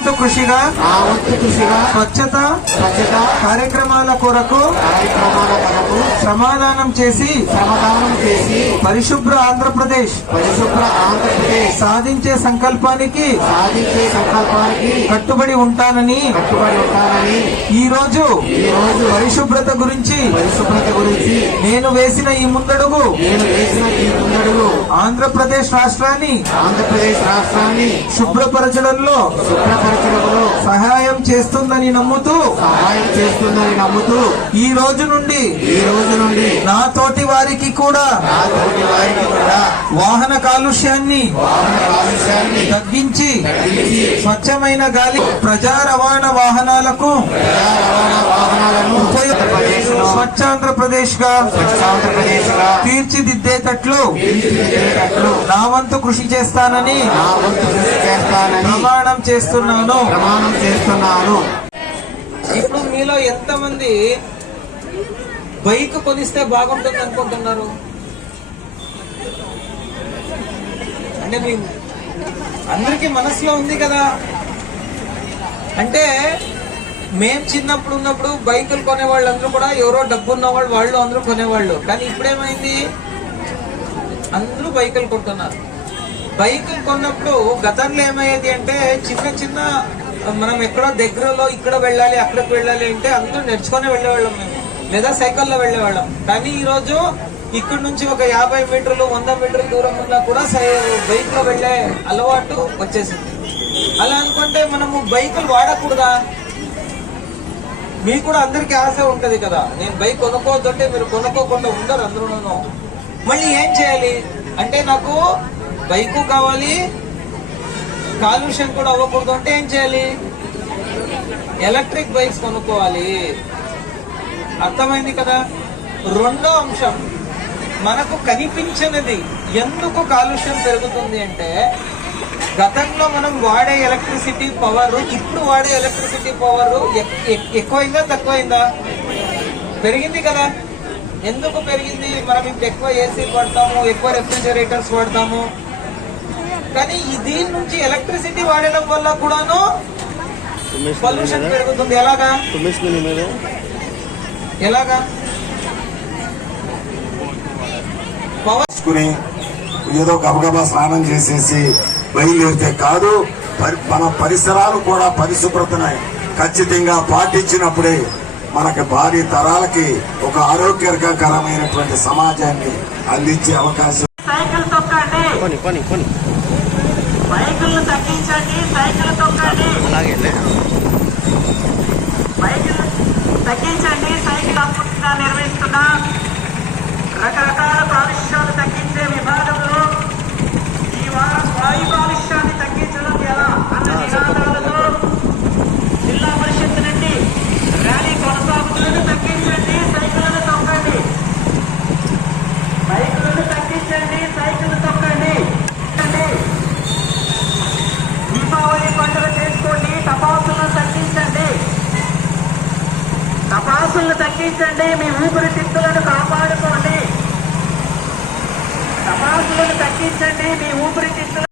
వంతు కృషిగా స్వచ్ఛత కార్యక్రమాల కొరకు సమాధానం చేసి పరిశుభ్ర ఆంధ్రప్రదేశ్ సాధించే సంకల్పానికి కట్టుబడి ఉంటానని ఈ రోజు పరిశుభ్రత గురించి నేను వేసిన ఈ ముందడుగు ఆంధ్రప్రదేశ్ రాష్ట్రాన్ని శుభ్రపరచడంలో సహాయం చేస్తుందని నమ్ముతూ ఈ రోజు నుండి నా తోటి వారికి కూడా వాహన కాలుష్యాన్ని తగ్గించి స్వచ్ఛమైన గాలి ప్రజా రవాణా వాహనాలకు స్వచ్ఛాంధ్రప్రదేశ్ గా తీర్చిదిద్దేటట్లు నా వంతు కృషి చేస్తానని ప్రమాణం చేస్తున్నాను. ఇప్పుడు మీలో ఎంతమంది బైక్ కొనిస్తే బాగుంటుంది అనుకుంటున్నారు? అంటే మీ అందరికీ మనసులో ఉంది కదా. అంటే మేం చిన్నప్పుడు ఉన్నప్పుడు బైకులు కొనేవాళ్ళు అందరూ కూడా ఎవరో డబ్బు ఉన్నవాళ్ళు వాళ్ళు అందరూ కొనేవాళ్ళు. కానీ ఇప్పుడేమైంది, అందరూ బైకులు కొంటున్నారు. బైకులు కొన్నప్పుడు గతంలో ఏమయ్యేది అంటే చిన్న చిన్న మనం ఎక్కడో దగ్గరలో ఇక్కడ వెళ్ళాలి అక్కడికి వెళ్ళాలి అంటే అందరూ నడుచుకొని వెళ్ళేవాళ్ళం మేము, లేదా సైకిల్లో వెళ్ళేవాళ్ళం. కానీ ఈ రోజు ఇక్కడ నుంచి ఒక 50 మీటర్లు 100 మీటర్ల దూరం ఉన్నా కూడా బైక్ లో వెళ్లే అలవాటు వచ్చేసింది. అలా అనుకుంటే మనము బైకులు వాడకూడదా? మీకు కూడా అందరికీ ఆశ ఉంటది కదా, నేను బైక్ కొనుక్కోవద్దంటే మీరు కొనుక్కోకుండా ఉండరు అందరూ. మళ్ళీ ఏం చేయాలి అంటే నాకు బైకు కావాలి, కాలుష్యం కూడా అవ్వకూడదు అంటే ఏం చేయాలి? ఎలక్ట్రిక్ బైక్స్ కొనుక్కోవాలి. అర్థమైంది కదా. రెండో అంశం, మనకు కనిపించినది ఎందుకు కాలుష్యం పెరుగుతుంది అంటే గతంలో మనం వాడే ఎలక్ట్రిసిటీ పవర్ ఇప్పుడు వాడే ఎలక్ట్రిసిటీ పవర్ ఎక్కువైందా తక్కువైందా? పెరిగింది కదా. ఎందుకు పెరిగింది? మనం ఇప్పుడు ఎక్కువ ఏసీ వాడతాము, ఎక్కువ రెఫ్రిజరేటర్స్ వాడతాము. కానీ దీని నుంచి ఎలక్ట్రిసిటీ వాడడం వల్ల కూడాను పొల్యూషన్ పెరుగుతుంది. ఎలాగా ఏదో గబగబా స్నానం చేసేసి బయలుదేరితే కాదు, మన పరిసరాలు కూడా పరిశుభ్రతను ఖచ్చితంగా పాటించినప్పుడే మనకి భారీ తరాలకి ఒక ఆరోగ్యకరమైనటువంటి సమాజాన్ని అందించే అవకాశం. సైకిల్ తొక్కండి, బైకులను తగ్గించండి, సైకిల్ తొక్కండి, బైకులు తగ్గించండి. సైకిల్ అప్పుడుగా నిర్వహిస్తున్న రకరకాల కాలుష్యాలు తగ్గించే విభాగంలో ఈ వారం వాయు కాలుష్యాన్ని తగ్గించడం ఎలా అన్న నినాదాలతో జిల్లా పరిషత్ నుండి ర్యాలీ కొనసాగుతులను తగ్గించండి, సైకిళ్లను తొక్కండి, బైకులను తగ్గించండి, సైకిల్ తొక్కండి. దీపావళి పండుగ చేసుకోండి, టపాసులను తగ్గించండి, టపాసులను తగ్గించండి, మీ ఊపిరితిత్తులను కాపాడుకోండి. టపాసులను తగ్గించండి, మీ ఊపిరితిత్తులను